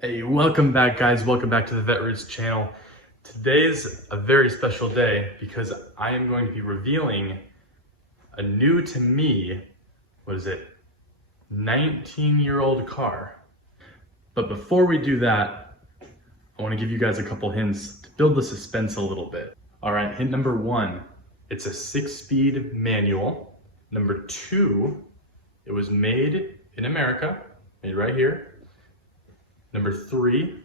Hey, welcome back guys, welcome back to the Vet Roots channel. Today's a very special day because I am going to be revealing a new to me, 19-year-old car. But before we do that, I want to give you guys a couple hints to build the suspense a little bit. All right, hint number one, it's a 6-speed manual. Number two, it was made in America, made right here. Number three,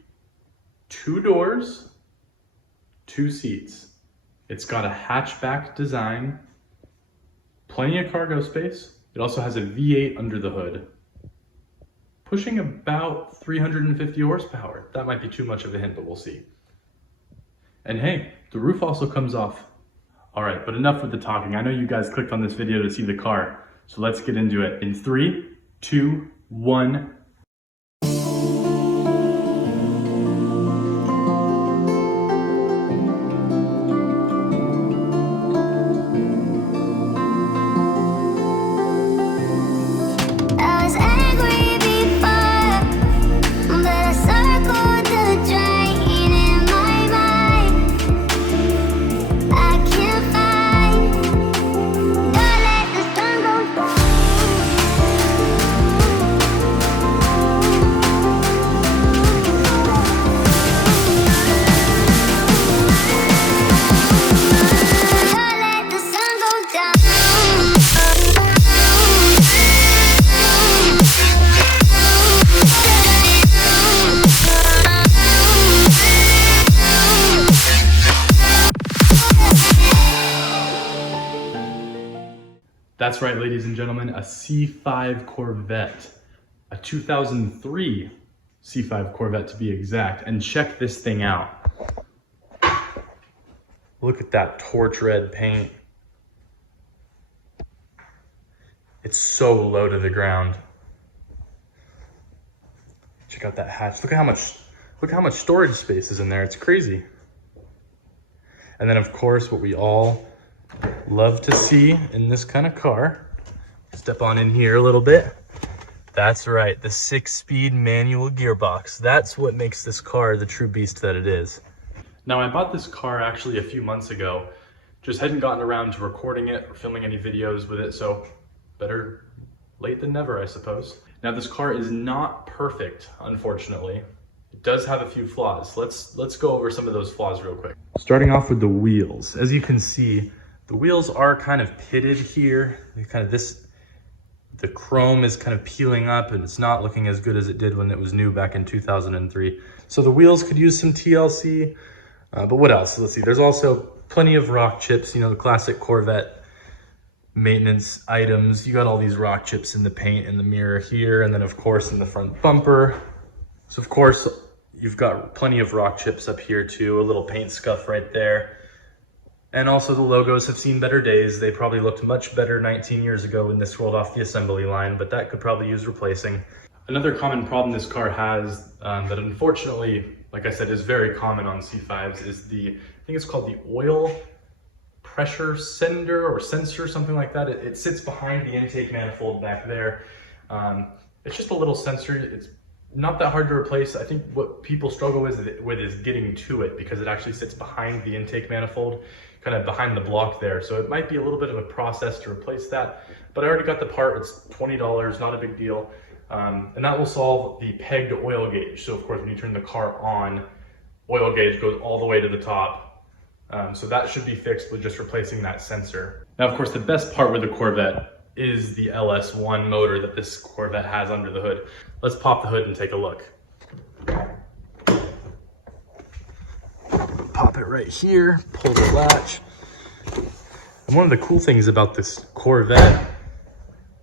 2 doors, 2 seats. It's got a hatchback design, plenty of cargo space. It also has a V8 under the hood, pushing about 350 horsepower. That might be too much of a hint, but we'll see. And hey, the roof also comes off. All right, but enough with the talking. I know you guys clicked on this video to see the car, so let's get into it. In 3, 2, 1. That's right, ladies and gentlemen, a C5 Corvette, a 2003 C5 Corvette to be exact. And check this thing out. Look at that torch red paint. It's so low to the ground. Check out that hatch. Look how much storage space is in there. It's crazy. And then of course, what we all love to see in this kind of car. Step on in here a little bit. That's right, the 6-speed manual gearbox. That's what makes this car the true beast that it is. Now, I bought this car actually a few months ago. Just hadn't gotten around to recording it or filming any videos with it, so better late than never, I suppose. Now, this car is not perfect, unfortunately. It does have a few flaws. Let's go over some of those flaws real quick. Starting off with the wheels. As you can see, the wheels are kind of pitted here. The chrome is kind of peeling up and it's not looking as good as it did when it was new back in 2003. So the wheels could use some TLC, but what else? Let's see, there's also plenty of rock chips, you know, the classic Corvette maintenance items. You got all these rock chips in the paint and the mirror here, and then of course in the front bumper. So of course, you've got plenty of rock chips up here too, a little paint scuff right there. And also the logos have seen better days. They probably looked much better 19 years ago when this rolled off the assembly line, but that could probably use replacing. Another common problem this car has that unfortunately, like I said, is very common on C5s is I think it's called the oil pressure sender or sensor, something like that. It sits behind the intake manifold back there. It's just a little sensor. It's not that hard to replace. I think what people struggle with is getting to it because it actually sits behind the intake manifold, kind of behind the block there. So it might be a little bit of a process to replace that, but I already got the part. It's $20, not a big deal. And that will solve the pegged oil gauge. So of course, when you turn the car on, oil gauge goes all the way to the top. So that should be fixed with just replacing that sensor. Now, of course, the best part with the Corvette is the LS1 motor that this Corvette has under the hood. Let's pop the hood and take a look. Pop it right here, pull the latch. And one of the cool things about this Corvette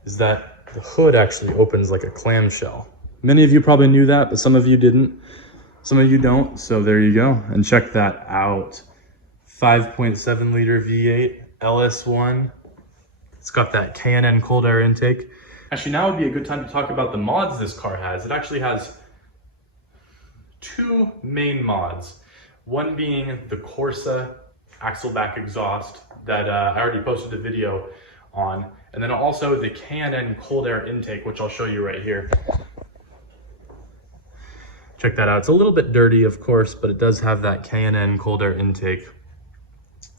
is that the hood actually opens like a clamshell. Many of you probably knew that, but some of you didn't. Some of you don't, so there you go. And check that out. 5.7 liter V8, LS1. It's got that K&N cold air intake. Actually, now would be a good time to talk about the mods this car has. It actually has 2 main mods. One being the Corsa axle back exhaust that I already posted a video on. And then also the K&N cold air intake, which I'll show you right here. Check that out. It's a little bit dirty, of course, but it does have that K&N cold air intake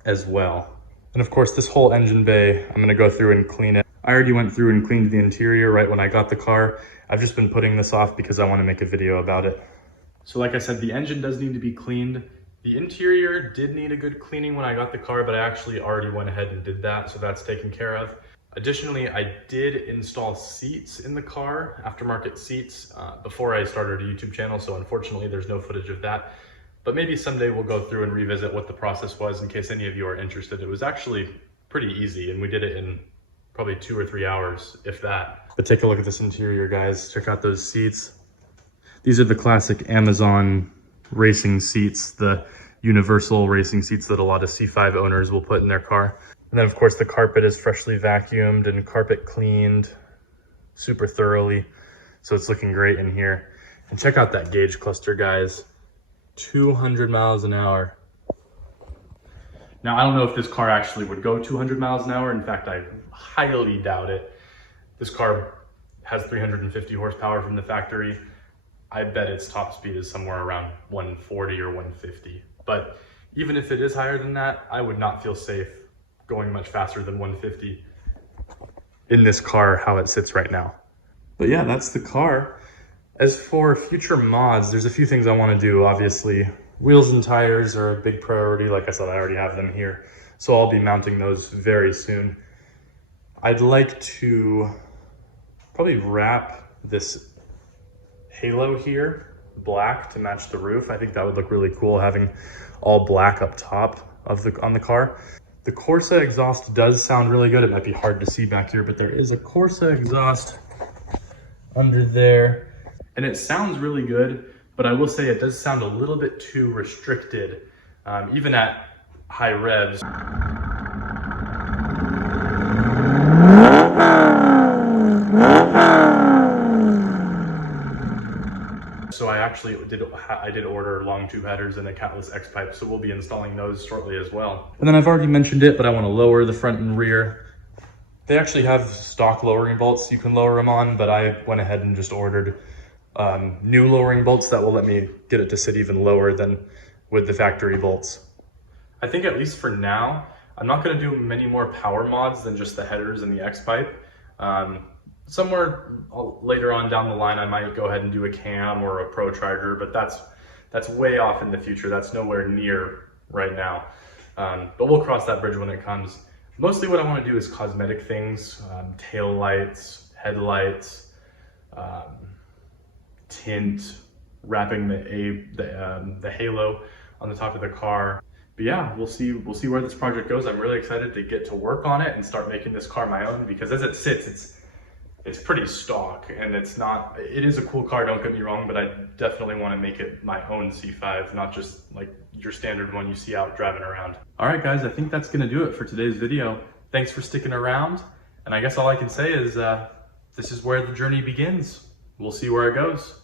as well. And of course, this whole engine bay, I'm gonna go through and clean it. I already went through and cleaned the interior right when I got the car. I've just been putting this off because I wanna make a video about it. So like I said, the engine does need to be cleaned. The interior did need a good cleaning when I got the car, but I actually already went ahead and did that, so that's taken care of. Additionally, I did install seats in the car, aftermarket seats, before I started a YouTube channel, so unfortunately there's no footage of that. But maybe someday we'll go through and revisit what the process was in case any of you are interested. It was actually pretty easy, and we did it in probably 2 or 3 hours, if that. But take a look at this interior, guys. Check out those seats. These are the classic Amazon racing seats, the universal racing seats that a lot of C5 owners will put in their car. And then of course the carpet is freshly vacuumed and carpet cleaned super thoroughly. So it's looking great in here. And check out that gauge cluster, guys. 200 miles an hour. Now, I don't know if this car actually would go 200 miles an hour. In fact, I highly doubt it. This car has 350 horsepower from the factory. I bet its top speed is somewhere around 140 or 150. But even if it is higher than that, I would not feel safe going much faster than 150 in this car, how it sits right now. But yeah, that's the car. As for future mods, there's a few things I want to do. Obviously, wheels and tires are a big priority. Like I said, I already have them here, so I'll be mounting those very soon. I'd like to probably wrap this halo here black to match the roof. I think that would look really cool, having all black up top of on the car. The Corsa exhaust does sound really good. It might be hard to see back here, but there is a Corsa exhaust under there. And it sounds really good, but I will say it does sound a little bit too restricted, even at high revs. So I did order long tube headers and a catless X pipe, so we'll be installing those shortly as well. And then I've already mentioned it, but I want to lower the front and rear. They actually have stock lowering bolts you can lower them on, but I went ahead and just ordered new lowering bolts that will let me get it to sit even lower than with the factory bolts. I think at least for now, I'm not going to do many more power mods than just the headers and the X pipe. Somewhere later on down the line, I might go ahead and do a cam or a pro charger, but that's way off in the future. That's nowhere near right now. But we'll cross that bridge when it comes. Mostly what I want to do is cosmetic things, tail lights, headlights, tint, wrapping the halo on the top of the car. But yeah, we'll see where this project goes. I'm really excited to get to work on it and start making this car my own, because as it sits, it's pretty stock, and it is a cool car, don't get me wrong, but I definitely want to make it my own C5, not just like your standard one you see out driving around. All right, guys, I think that's gonna do it for today's video. Thanks for sticking around, and I guess all I can say is this is where the journey begins. We'll see where it goes.